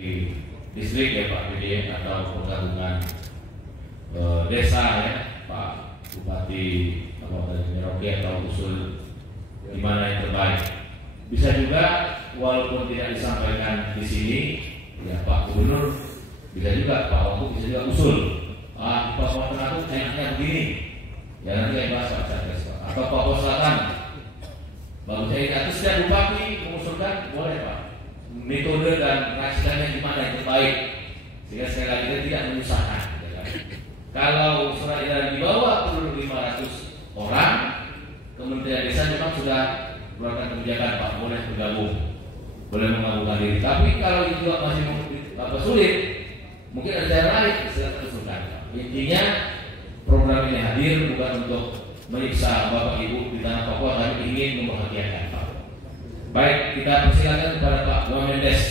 di distrik ya Pak PD atau penggabungan desa ya Pak Bupati Merauke atau usul di mana yang terbaik. Bisa juga walaupun tidak disampaikan di sini ya Pak Gubernur, bisa juga Pak Wagub bisa juga usul Papua Tengah itu enaknya begini ya, nanti yang bahas Pak Satgas Pak. Atau Papua Selatan bagusnya ini, atau setiap bupati mengusulkan boleh Pak metode dan racikannya gimana yang terbaik, sehingga sekali lagi kita tidak menyusahkan ya kan? Kalau surat edaran di bawah 500 orang, Kementerian Desa memang sudah mengeluarkan kebijakan Pak, boleh bergabung, boleh menggabungkan diri. Tapi kalau itu juga masih sulit, mungkin ada cara lain, silakan usulkan. Intinya program ini hadir bukan untuk menyiksa Bapak Ibu di tanah Papua, tapi ingin membahagiakan Pak. Baik, kita persilakan kepada Pak Wamendes.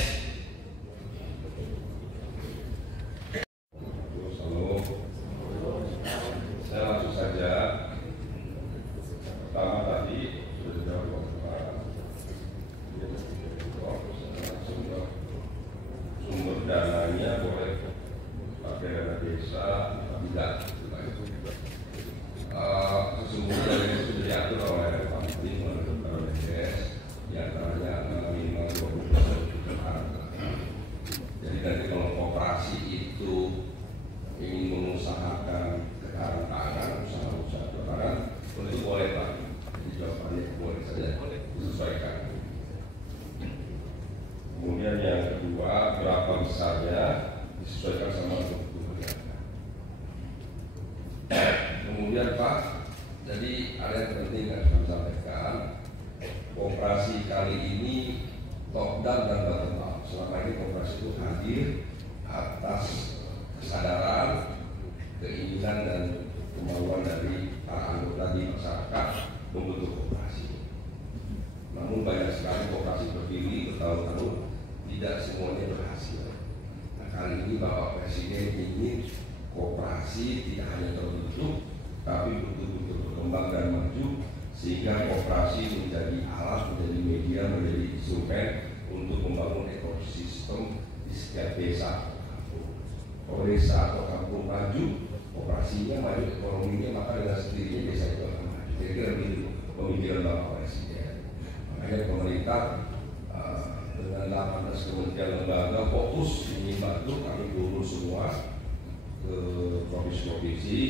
Saya langsung saja. Pertama tadi sudah dijawab sumber dananya boleh pakai dana desa, tidak. Sesungguhnya itu sudah diatur oleh Pak Menteri melalui DKS, diantaranya minimal 20%. Jadi nanti kalau koperasi itu ingin mengusahakan kekarantinaan, usaha-usaha kekarantinaan, itu boleh Pak. Jadi jawabannya boleh saja, disesuaikan. Kemudian yang kedua, berapa besarnya disesuaikan sama kebutuhan. Kemudian Pak, jadi ada yang penting yang kami sampaikan, koperasi kali ini top down dan bottom up. Selama ini koperasi itu hadir atas kesadaran, keinginan dan kemauan dari para anggota di masyarakat membentuk koperasi. Namun banyak sekali koperasi berdiri bertahun-tahun, tidak semuanya berhasil. Nah, kali ini Bapak Presiden ingin koperasi tidak hanya terbentuk, tapi betul-betul berkembang dan maju, sehingga koperasi menjadi alat, menjadi media, menjadi instrumen untuk membangun ekosistem di setiap desa. Kalau desa atau kampung maju, operasinya maju, ekonominya, maka dengan sendirinya desa itu akan maju. Jadi lebih pemikiran Bapak Presiden. Makanya pemerintah dengan 18 kementerian lembaga fokus ingin bantu, kami turun semua ke provinsi-provinsi.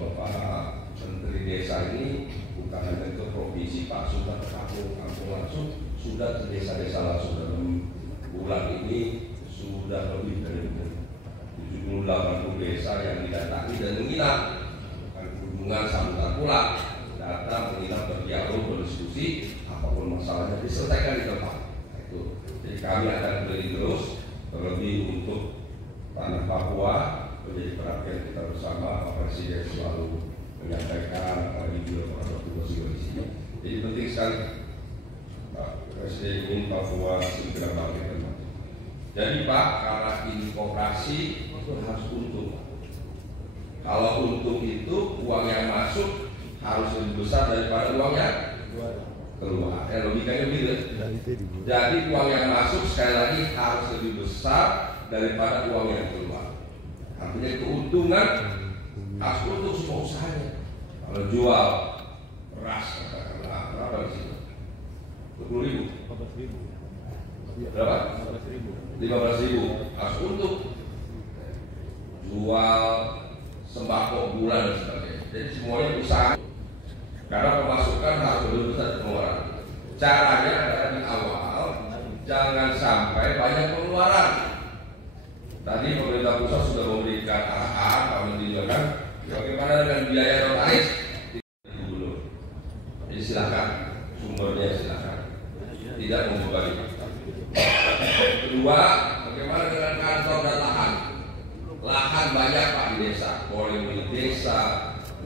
Para menteri desa ini bukan hanya ke provinsi Pak, sudah ke kampung-kampung langsung, sudah ke desa-desa langsung. Dalam bulan ini sudah lebih dari 70-80 desa yang didatangi dan menginap, bukan kunjungan sambutan pulang, datang menginap, berdialog, berdiskusi, apapun masalahnya diselesaikan di tempat. Itu. Jadi kami akan beri terus, terlebih untuk tanah Papua menjadi perhatian kita bersama. Pak Presiden selalu menyampaikan apalagi juga pada tugas di sini. Jadi penting sekali Pak Presiden ingin Papua segera bangkit dan maju. Jadi Pak, karena ini koperasi itu harus untung. Kalau untung itu uang yang masuk harus lebih besar daripada uang yang keluar. Logikanya begitu. Jadi uang yang masuk sekali lagi harus lebih besar daripada uang yang keluar. Artinya keuntungan harus untuk semua usahanya. Kalau jual beras katakanlah berapa di situ? 20.000. 14.000. Berapa? 15.000. Harus untuk jual sembako bulan dan sebagainya. Jadi semuanya usaha. Karena pemasukan harus lebih besar dari pengeluaran. Caranya adalah di awal jangan sampai banyak pengeluaran. Tadi pemerintah pusat sudah memberikan arahan, Pak Menteri juga kan, bagaimana dengan biaya notaris? Dulu. Jadi silakan, sumbernya silakan, tidak membebani. Kedua, bagaimana dengan kantor dan lahan? Lahan banyak Pak di desa, boleh milik desa,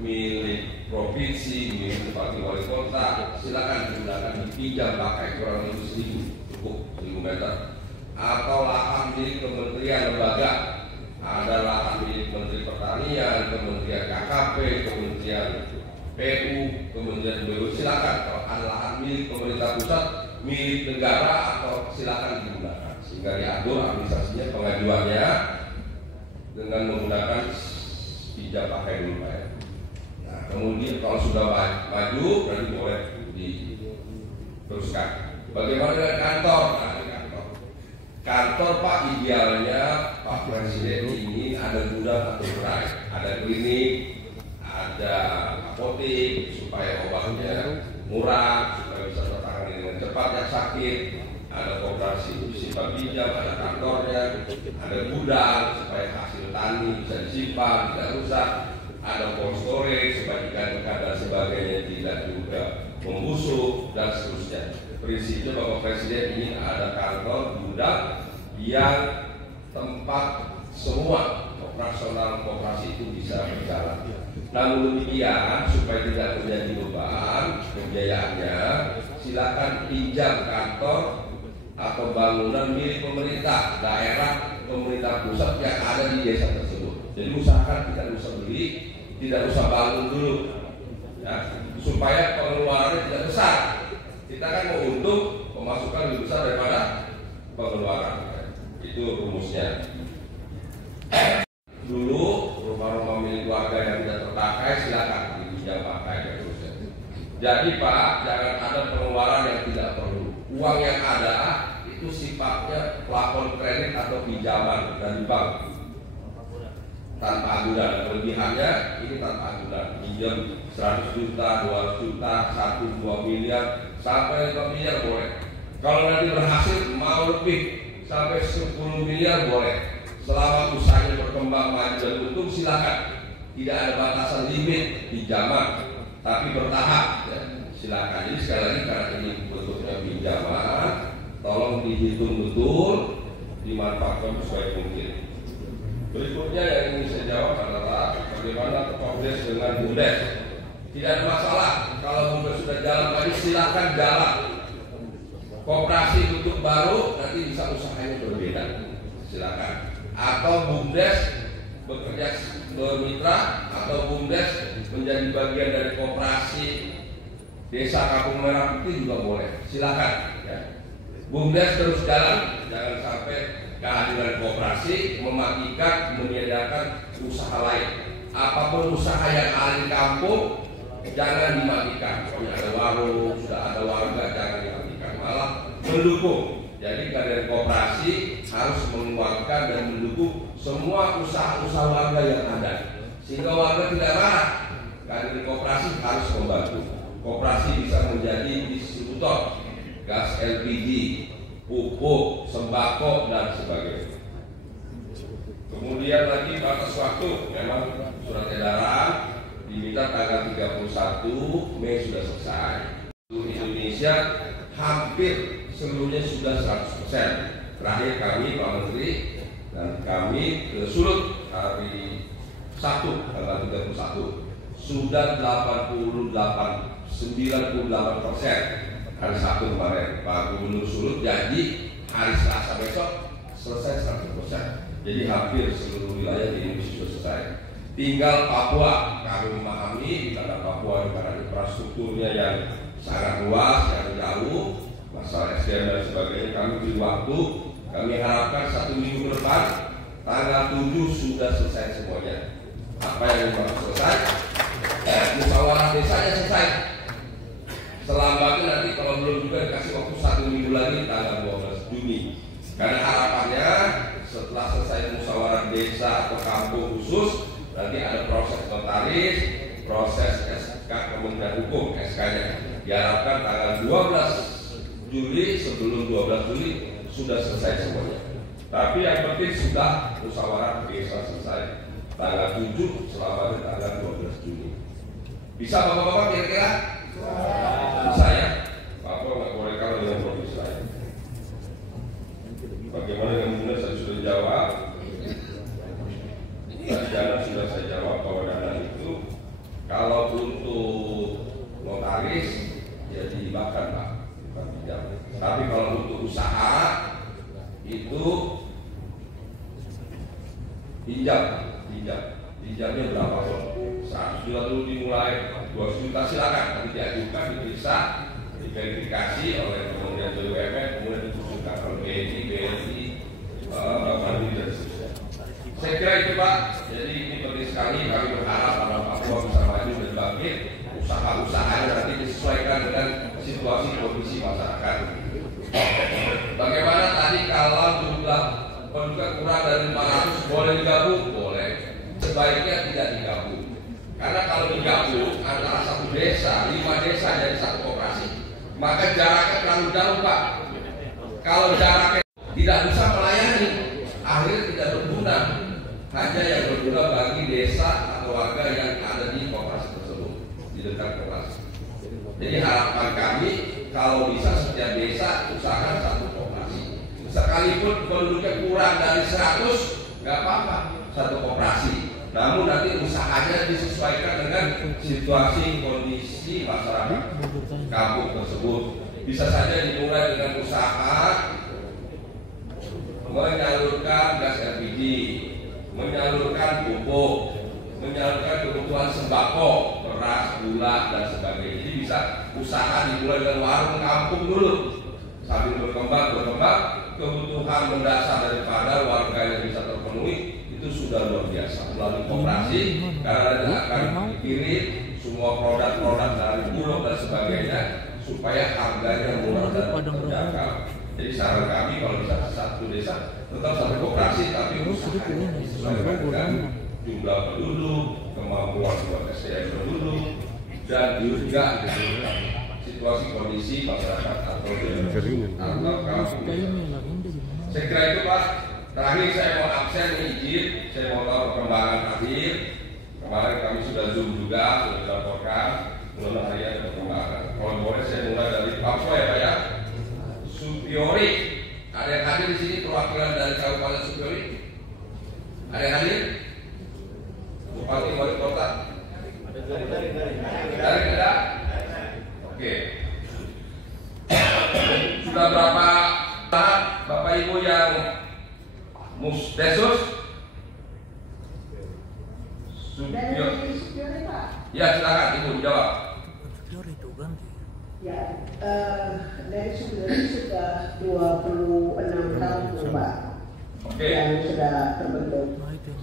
milik provinsi, milik bupati wali kota, silakan dipinjam pakai kurang lebih 1.000, cukup 1.000 meter. Atau lahan milik kementerian lembaga, ada lahan milik Menteri Pertanian, Kementerian KKP, Kementerian PU, Kementerian BUMN, silakan. Kalau ada lahan milik pemerintah pusat, milik negara, atau silakan digunakan sehingga diatur administrasinya. pengajuannya dengan menggunakan pinjam pakai dulu Pak ya. Nah, kemudian kalau sudah maju berarti boleh diteruskan. Bagaimana dengan kantor? Nah, kantor Pak, idealnya Pak Presiden ingin ada gudang atau gerai, ada klinik, ada apotek supaya obatnya murah, supaya bisa tertangani dengan cepat yang sakit, ada koperasi simpan pinjam, ada kantornya, ada gudang supaya hasil tani bisa disimpan, tidak rusak, ada cold storage supaya ikan-ikan dan sebagainya tidak juga membusuk dan seterusnya. Prinsipnya Bapak Presiden ingin ada kantor gudang yang tempat semua operasional koperasi itu bisa berjalan. Namun demikian supaya tidak menjadi beban pembiayaannya, silakan pinjam kantor atau bangunan milik pemerintah daerah, pemerintah pusat yang ada di desa tersebut. Jadi usahakan tidak usah beli, tidak usah bangun dulu, ya, supaya pengeluarannya tidak besar. Kita kan mau untung, pemasukan lebih besar daripada pengeluaran. Itu rumusnya. Dulu rumah-rumah milik warga yang tidak terpakai silakan dipinjam pakai dan terusnya. Jadi Pak, jangan ada pengeluaran yang tidak perlu. Uang yang ada itu sifatnya plafon kredit atau pinjaman dari bank tanpa agunan. Kelebihannya ini tanpa agunan. Pinjam 100 juta, 200 juta, 1-2 miliar sampai 5 miliar boleh. Kalau nanti berhasil mau lebih sampai 10 miliar boleh. Selama usahanya berkembang maju dan untung silakan. Tidak ada batasan limit pinjaman, tapi bertahap ya. Silakan. Jadi sekali lagi karena ini bentuknya pinjaman, tolong dihitung betul, dimanfaatkan sebaik mungkin. Berikutnya yang ingin saya jawab adalah bagaimana progres dengan BUMDes. Tidak ada masalah kalau BUMDes sudah jalan tadi, silakan jalan. Koperasi bentuk baru nanti bisa usahanya berbeda, silakan. Atau BUMDes bekerja bermitra atau BUMDes menjadi bagian dari koperasi desa Kampung Merah Putih juga boleh, silakan. Ya. BUMDes terus jalan, jangan sampai kehadiran koperasi mematikan, meniadakan usaha lain. Apapun usaha yang ada di kampung jangan dimatikan. Kalau ada warung, sudah ada warga jangan dimatikan, malah mendukung. Jadi kehadiran koperasi harus menguatkan dan mendukung semua usaha-usaha warga yang ada, sehingga warga tidak marah. Kehadiran koperasi harus membantu. Koperasi bisa menjadi distributor gas LPG, pupuk, sembako dan sebagainya. Kemudian lagi batas waktu, memang surat edaran diminta tanggal 31 Mei sudah selesai. Indonesia hampir seluruhnya sudah 100%. Terakhir kami Pak Menteri dan kami ke Sulut hari Sabtu tanggal 31 sudah 98% hari Sabtu kemarin. Pak Gubernur Sulut janji hari Selasa besok selesai 100%. Jadi hampir seluruh wilayah di Indonesia sudah selesai. Tinggal Papua, kami memahami karena Papua karena infrastrukturnya yang sangat luas, yang jauh, masalah SDM dan sebagainya, kami beri waktu. Kami harapkan 1 minggu ke depan, tanggal 7 sudah selesai semuanya. Apa yang belum selesai? Musyawarah desanya selesai. Selambatnya nanti kalau belum juga dikasih waktu 1 minggu lagi tanggal 12 Juni. Karena harapannya setelah selesai musyawarah desa atau kampung khusus, nanti ada proses notaris, proses SK Kementerian Hukum, SK-nya. Diharapkan tanggal 12 Juli, sebelum 12 Juli sudah selesai semuanya. Tapi yang penting sudah musyawarah desa selesai. Tanggal 7 selama tanggal 12 Juni. Bisa Bapak-Bapak kira-kira? Bisa ya? Bapak nggak boleh kalah dengan provinsi lain. Bagaimana dengan Bunda saya sudah jawab. Dana sudah saya jawab bahwa dana itu kalau untuk notaris ya dihibahkan Pak, bukan pinjam. Tapi kalau untuk usaha itu pinjamnya berapa Pak? 100 juta dulu dimulai, 200 juta silakan nanti diajukan, diperiksa, diverifikasi oleh Kementerian BUMN, kemudian ditujukan oleh BNI, BNI, Mandiri dan sebagainya. Pak. Jadi ini penting sekali, kami berharap bahwa Papua bisa maju dan bangkit. Usaha-usahanya nanti disesuaikan dengan situasi kondisi masyarakat. Bagaimana tadi kalau jumlah penduduk kurang dari 500 boleh digabung? Boleh. Sebaiknya tidak digabung. Karena kalau digabung antara satu desa, 5 desa jadi satu koperasi, maka jaraknya terlalu jauh, Pak. Kalau jaraknya tidak bisa melayani, akhirnya tidak berguna. Hanya yang berguna bagi desa atau warga yang ada di koperasi tersebut, di dekat koperasi. Jadi harapan kami kalau bisa setiap desa usahakan satu koperasi. Sekalipun penduduknya kurang dari 100, nggak apa-apa, satu koperasi. Namun nanti usahanya disesuaikan dengan situasi kondisi masyarakat kampung tersebut. Bisa saja dimulai dengan usaha menyalurkan gas LPG, menyalurkan pupuk, menyalurkan kebutuhan sembako, beras, gula, dan sebagainya. Jadi bisa usaha dimulai dengan warung kampung dulu, sambil berkembang, kebutuhan mendasar daripada warga yang bisa terpenuhi itu sudah luar biasa. Melalui koperasi, karena akan dikirim semua produk-produk dari bulog dan sebagainya, supaya harganya murah dan terjangkau. Jadi saran kami kalau bisa satu desa tetap sampai koperasi, tapi usahanya disesuaikan dengan jumlah penduduk, kemampuan SDM penduduk, dan juga situasi kondisi masyarakat atau kampung. Saya kira itu, Pak. Terakhir saya mau absen izin, saya mau tahu perkembangan akhir. Kemarin kami sudah Zoom juga, sudah dilaporkan mengenai hari ada perkembangan. Kalau boleh saya mulai dari Papua ya, Pak ya. Supiori, ada yang hadir di sini perwakilan dari Kabupaten Supiori? Ada yang hadir? Bupati Wali Kota? Dari ada? Oke. Sudah berapa tahap Bapak Ibu yang Musdesus? Supiori, Pak. Ya, silakan Ibu jawab. Ya, dari Supiori sudah 26 kampung, Pak. Oke. Yang sudah terbentuk.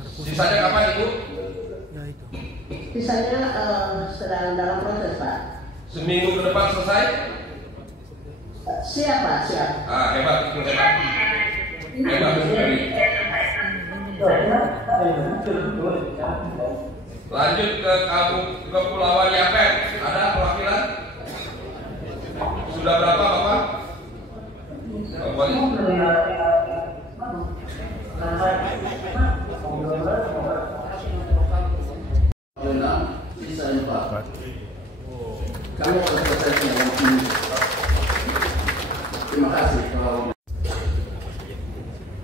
Sisanya kapan Ibu? Sisanya sedang dalam proses, Pak. Seminggu ke depan selesai? Siap, Pak, siap. Ah, hebat, hebat. Hebat, Supiori. Lanjut ke Kepulauan Yapen, ada perwakilan? Sudah berapa Bapak? Bisa ya Pak. Kami selesai dengan ini. Terima kasih.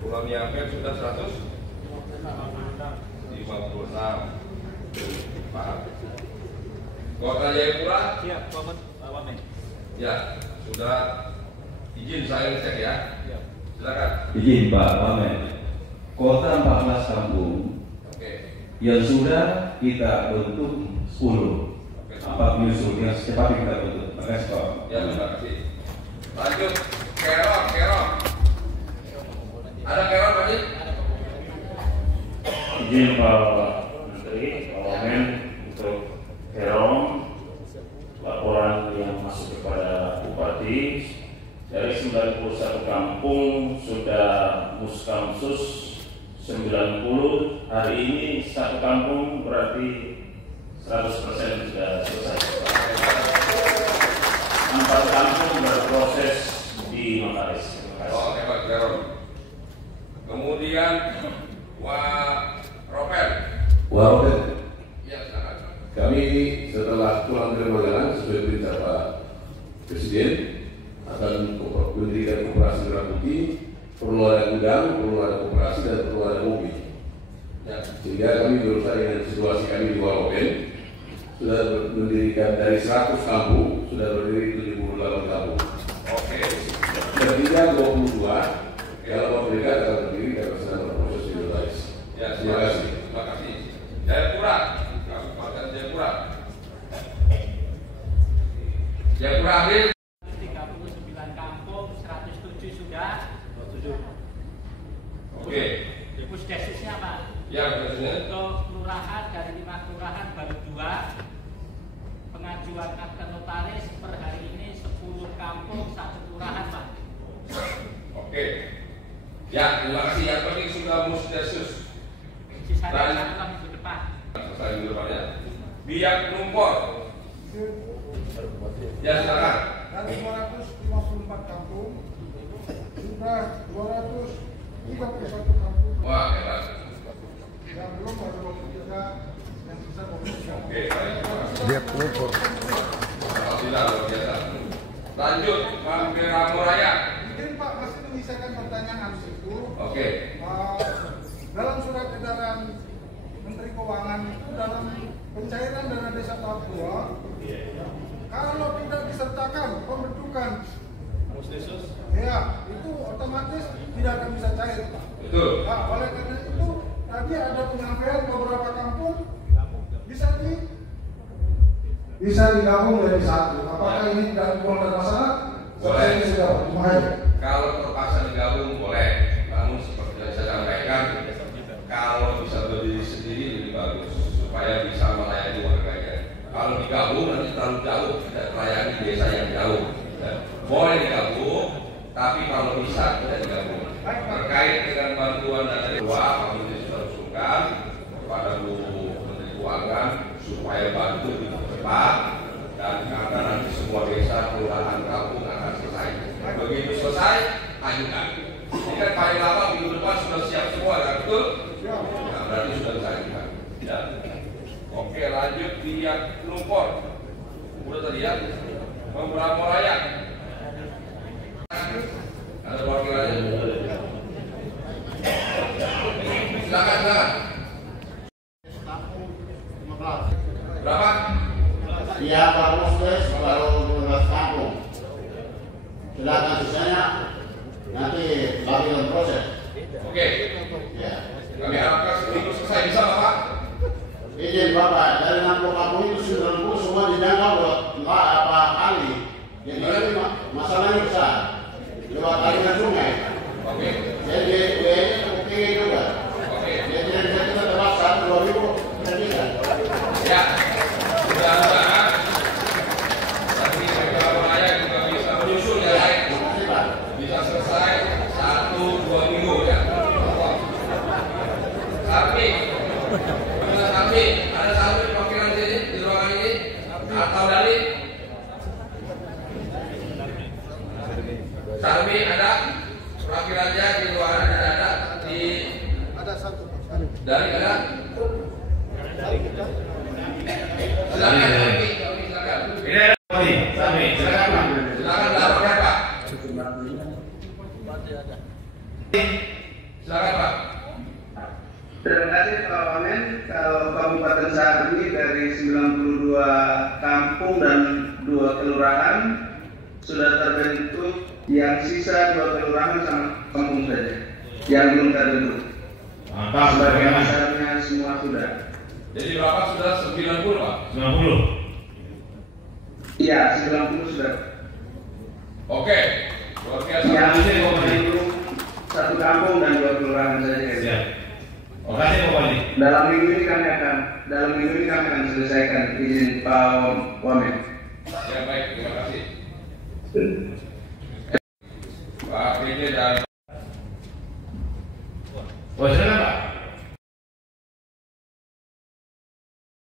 Pulau Yapen sudah 156. Pak. Kota Jayapura? Siap, Pak Wamen. Ya, sudah izin saya cek ya. Silakan. Izin Pak Wamen. Kota 14 kampung. Oke. Yang sudah kita bentuk 10. Apa menyusul yang secepatnya kita bentuk. Terima kasih Pak. Ya, terima kasih. Lanjut, Kerong. Ada Kerong Pak? Izin Pak Menteri, Pak Wamen, untuk Kerong, laporan yang masuk kepada Bupati dari 91 kampung sudah muskamsus 90. Hari ini satu kampung berarti 100% sudah selesai. 4 kampung berproses di Makassar. Oh, hebat Kerong. Kemudian Waropen, ya, silakan. kami setelah pulang dari Magelang sesuai perintah Pak Presiden akan mendirikan koperasi merah putih, perlu ada gudang, perlu ada koperasi dan perlu ada mobil. Ya. Sehingga kami berusaha dengan situasi kami di Waropen sudah mendirikan dari 100 kampung sudah berdiri 78 kampung. Oke. Tertinggal 22 dalam waktu dekat akan berdiri karena sedang berproses digitalisasi. Ya, Terima kasih. Terima kasih. Jayapura, Kabupaten Jayapura. Jayapura ambil 39 kampung, 107 sudah. Oke. Pusdesisnya Pak. Ya, Presiden. Untuk kelurahan dari 5 kelurahan baru 2. Pengajuan akta notaris per hari ini 10 kampung 1 kelurahan Pak. Oke. Ya, terima kasih. Yang penting sudah Musdesus. Sisanya dalam minggu depan. Selesai minggu depan ya. Biak Numpor. Ya, silakan. Dari 254 kampung sudah 231 kampung. Wah, hebat. Yang belum ada 23, yang sisa 23. Oke, baik. Biak Numpor. Alhamdulillah, luar biasa. Lanjut, Mampir Raya. Mungkin Pak masih menyisakan pertanyaan situ. Oke. Dalam surat edaran Menteri Keuangan itu dalam pencairan dana desa tahap 2, kalau tidak disertakan pembentukan ya itu otomatis tidak akan bisa cair Pak. Betul. Nah, oleh karena itu tadi ada penyampaian beberapa kampung bisa digabung jadi satu. Apakah ini tidak boleh masalah? Boleh. Sudah. Kalau terpaksa digabung boleh. Namun seperti yang saya sampaikan, kalau bisa berdiri sendiri lebih bagus supaya bisa melayani warganya. Kalau digabung nanti terlalu jauh, tidak melayani desa yang jauh. Boleh digabung, tapi kalau bisa tidak digabung. Terkait dengan bantuan dari luar, kami sudah usulkan kepada Bu Menteri Keuangan supaya bantu cepat dan karena nanti semua desa, kelurahan, kampung akan selesai. Begitu selesai, ajukan. Ini kan paling lama minggu depan sudah siap semua, kan betul? Nah, berarti sudah bisa ajukan. Ya. Oke, lanjut Biak Numpor. Udah tadi ya. Membramo Raya. Ada perwakilannya. Silakan, silakan. Berapa? Iya Pak Musdes, baru 12 kampung. Silakan sisanya nanti bagi dalam proses. Oke. Ya. Kami harapkan seminggu selesai, bisa Bapak? Izin Bapak, dari 60 kampung itu 90 semua dijangkau apa kali. Jadi ini masalahnya besar. Lewat aliran sungai. Oke. Jadi biayanya cukup tinggi juga. Oke. Jadi kita terpaksa 2.000 per bisa. Ya. Mudah-mudahan nanti Membramo Raya juga bisa menyusul ya, lain. Bisa selesai 1-2 minggu ya. Sarmi, ada Sarmi perwakilan di sini di ruangan ini atau dari Sarmi ada perwakilannya di ruangan ada di satu. dari ada. Silakan Sarmi, silakan. Ini ada Sarmi, silakan. Silakan laporkan Pak. Silakan Pak. Terima kasih Pak Wamen. Kalau Kabupaten Sarmi dari 92 kampung dan 2 kelurahan sudah terbentuk, yang sisa 2 kelurahan sama kampung saja yang belum terbentuk. Mantap, sebagian besarnya semua sudah. Jadi berapa sudah 90 Pak? 90. Iya, 90 sudah. Oke, luar biasa. Yang belum 1 kampung dan 2 kelurahan saja. Siap. Terima kasih Pak Wali. Dalam minggu ini kami akan selesaikan, izin Pak Wamen. Ya baik, terima kasih. Pak PJ dan Oh, silakan